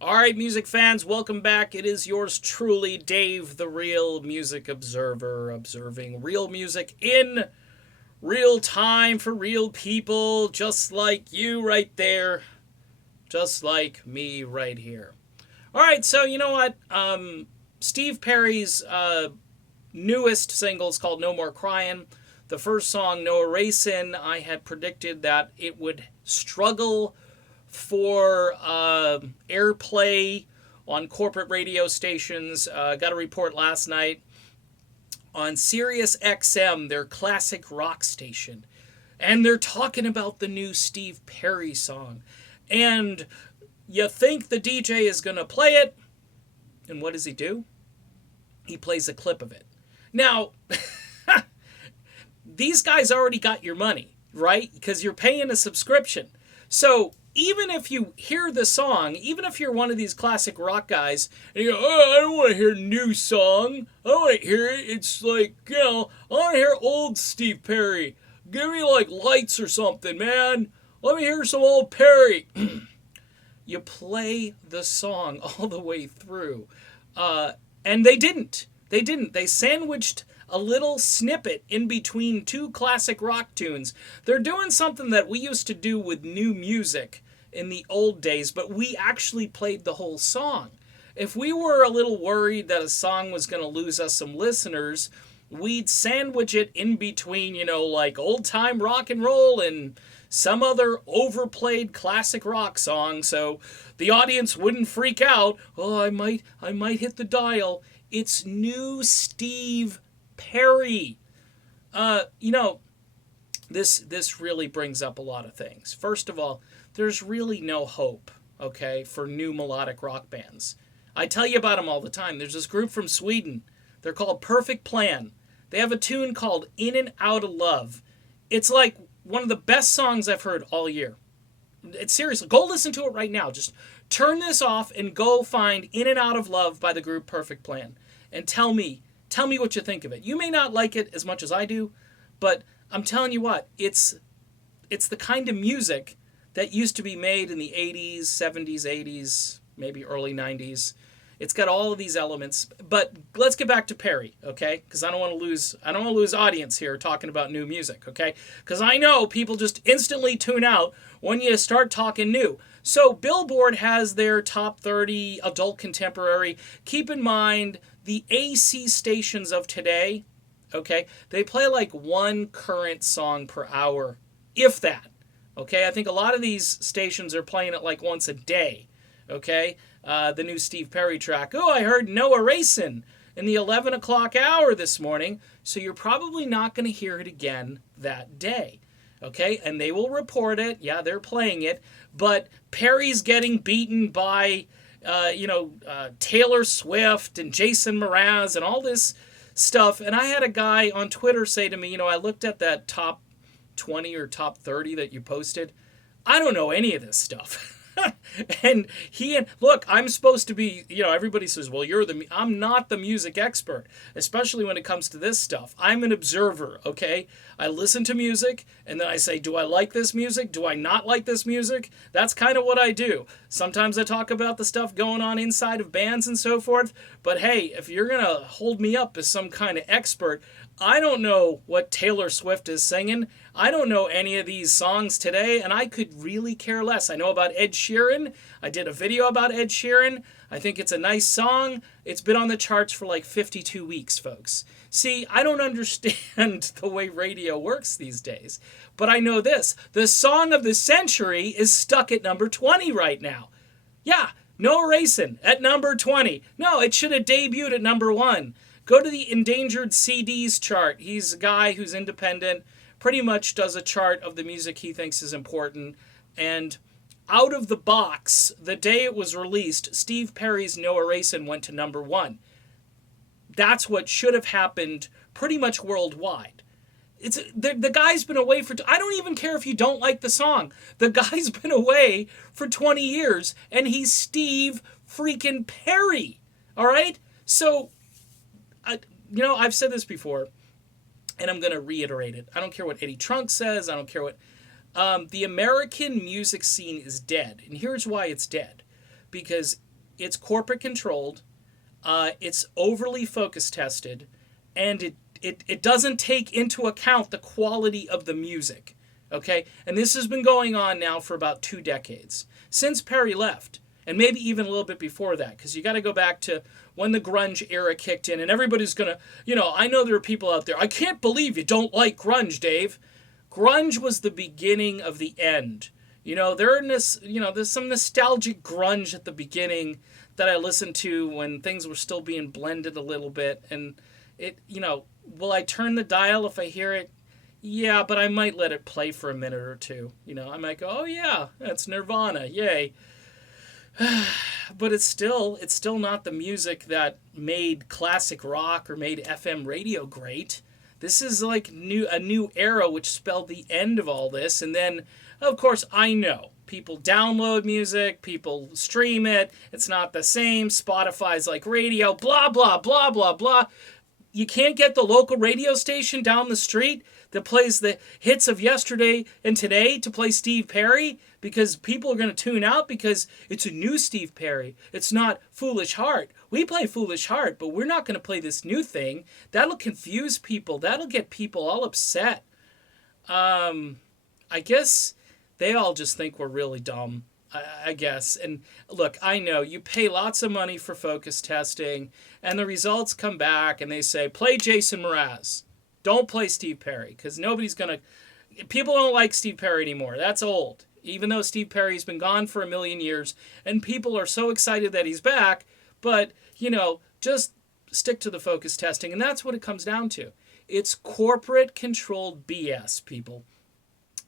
All right, music fans, welcome back. It is yours truly, Dave, the real music observer, observing real music in real time for real people, just like you right there, just like me right here. All right, so you know what? Steve Perry's newest single is called No More Crying. The first song, No Erasing, I had predicted that it would struggle for airplay on corporate radio stations. Got a report last night on Sirius XM, their classic rock station, and they're talking about the new Steve Perry song. And you think the DJ is going to play it, and what does he do? He plays a clip of it. Now, these guys already got your money, right? Because you're paying a subscription. So even if you hear the song, even if you're one of these classic rock guys, and you go, oh, I don't want to hear new song. I don't want to hear it. It's like, I want to hear old Steve Perry. Give me like Lights or something, man. Let me hear some old Perry. You play the song all the way through. And they didn't. They didn't. They sandwiched a little snippet in between two classic rock tunes. They're doing something that we used to do with new music in the old days, but we actually played the whole song. If we were a little worried that a song was going to lose us some listeners, we'd sandwich it in between, like old time rock and roll and some other overplayed classic rock song so the audience wouldn't freak out. Oh, I might hit the dial. It's new Steve Perry. Uh, you know, this really brings up a lot of things. First of all, there's really no hope, okay, for new melodic rock bands. I tell you about them all the time. There's this group from Sweden. They're called Perfect Plan. They have a tune called In and Out of Love. It's like one of the best songs I've heard all year. It's seriously, go listen to it right now. Just turn this off and go find In and Out of Love by the group Perfect Plan and tell me what you think of it. You may not like it as much as I do, but I'm telling you what, it's the kind of music that used to be made in the 80s, 70s, 80s, maybe early 90s. It's got all of these elements, but let's get back to Perry, okay? Because I don't want to lose audience here talking about new music, okay? Because I know people just instantly tune out when you start talking new. So Billboard has their top 30 adult contemporary. Keep in mind the AC stations of today, okay? They play like one current song per hour, if that. Okay, I think a lot of these stations are playing it like once a day. Okay, the new Steve Perry track. Oh, I heard Noah Racing in the 11 o'clock hour this morning, so you're probably not going to hear it again that day. Okay, and they will report it. Yeah, they're playing it, but Perry's getting beaten by, Taylor Swift and Jason Mraz and all this stuff. And I had a guy on Twitter say to me, I looked at that top 20 or top 30 that you posted. I don't know any of this stuff. And look, I'm supposed to be, everybody says, well, I'm not the music expert, especially when it comes to this stuff. I'm an observer, okay? I listen to music and then I say, do I like this music? Do I not like this music? That's kind of what I do. Sometimes I talk about the stuff going on inside of bands and so forth, but hey, if you're going to hold me up as some kind of expert, I don't know what Taylor Swift is singing. I don't know any of these songs today, and I could really care less. I know about Ed Sheeran. I did a video about Ed Sheeran. I think it's a nice song. It's been on the charts for like 52 weeks, folks. See, I don't understand the way radio works these days, but I know this. The song of the century is stuck at number 20 right now. Yeah, No Racing at number 20. No, it should have debuted at number 1. Go to the Endangered CDs chart. He's a guy who's independent, pretty much does a chart of the music he thinks is important. And out of the box, the day it was released, Steve Perry's No Erasing went to number 1. That's what should have happened pretty much worldwide. The guy's been away for... I don't even care if you don't like the song. The guy's been away for 20 years, and he's Steve freaking Perry. All right? So... I've said this before, and I'm going to reiterate it. I don't care what Eddie Trunk says. I don't care what... the American music scene is dead. And here's why it's dead. Because it's corporate controlled, it's overly focus tested, and it doesn't take into account the quality of the music. Okay? And this has been going on now for about 2 decades, since Perry left, and maybe even a little bit before that, because you got to go back to when the grunge era kicked in, and everybody's going to, I know there are people out there, I can't believe you don't like grunge, Dave. Grunge was the beginning of the end. There's some nostalgic grunge at the beginning that I listened to when things were still being blended a little bit, and will I turn the dial if I hear it? Yeah, but I might let it play for a minute or two. I might go, oh yeah, that's Nirvana, yay. But it's still not the music that made classic rock or made FM radio great. This is like a new era, which spelled the end of all this. And then, of course, I know people download music, people stream it. It's not the same. Spotify's like radio, blah, blah, blah, blah, blah. You can't get the local radio station down the street that plays the hits of yesterday and today to play Steve Perry, because people are going to tune out because it's a new Steve Perry. It's not Foolish Heart. We play Foolish Heart, but we're not going to play this new thing. That'll confuse people. That'll get people all upset. I guess they all just think we're really dumb, I guess. And look, I know you pay lots of money for focus testing, and the results come back and they say, play Jason Mraz. Don't play Steve Perry, because people don't like Steve Perry anymore. That's old. Even though Steve Perry's been gone for 1,000,000 years, and people are so excited that he's back, but, just stick to the focus testing, and that's what it comes down to. It's corporate-controlled BS, people.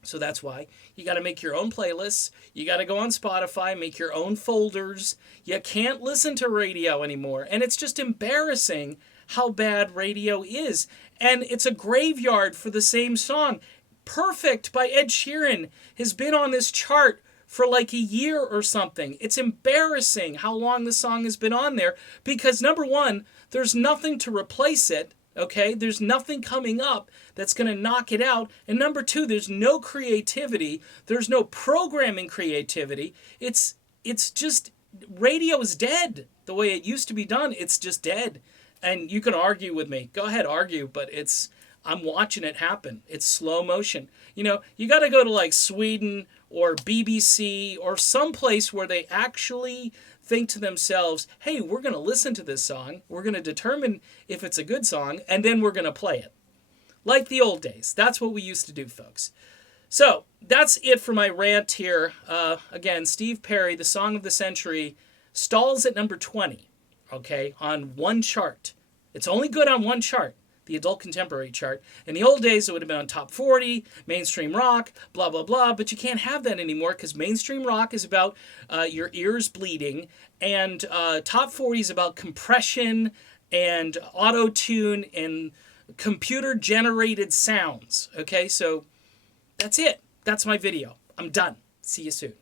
So that's why you got to make your own playlists. You got to go on Spotify, make your own folders. You can't listen to radio anymore, and it's just embarrassing how bad radio is. And it's a graveyard for the same song. Perfect by Ed Sheeran has been on this chart for like a year or something. It's embarrassing how long the song has been on there, because number one, there's nothing to replace it. Okay, there's nothing coming up that's going to knock it out. And number two, there's no creativity. There's no programming creativity. It's just, radio is dead the way it used to be done. It's just dead. And you can argue with me. Go ahead, argue, but I'm watching it happen. It's slow motion. You got to go to like Sweden or BBC or someplace where they actually think to themselves, hey, we're going to listen to this song. We're going to determine if it's a good song, and then we're going to play it. Like the old days. That's what we used to do, folks. So that's it for my rant here. Again, Steve Perry, the song of the century, stalls at number 20. Okay, on one chart. It's only good on one chart, the adult contemporary chart. In the old days, it would have been on top 40, mainstream rock, blah, blah, blah. But you can't have that anymore, because mainstream rock is about your ears bleeding, and top 40 is about compression and auto-tune and computer-generated sounds. Okay, so that's it. That's my video. I'm done. See you soon.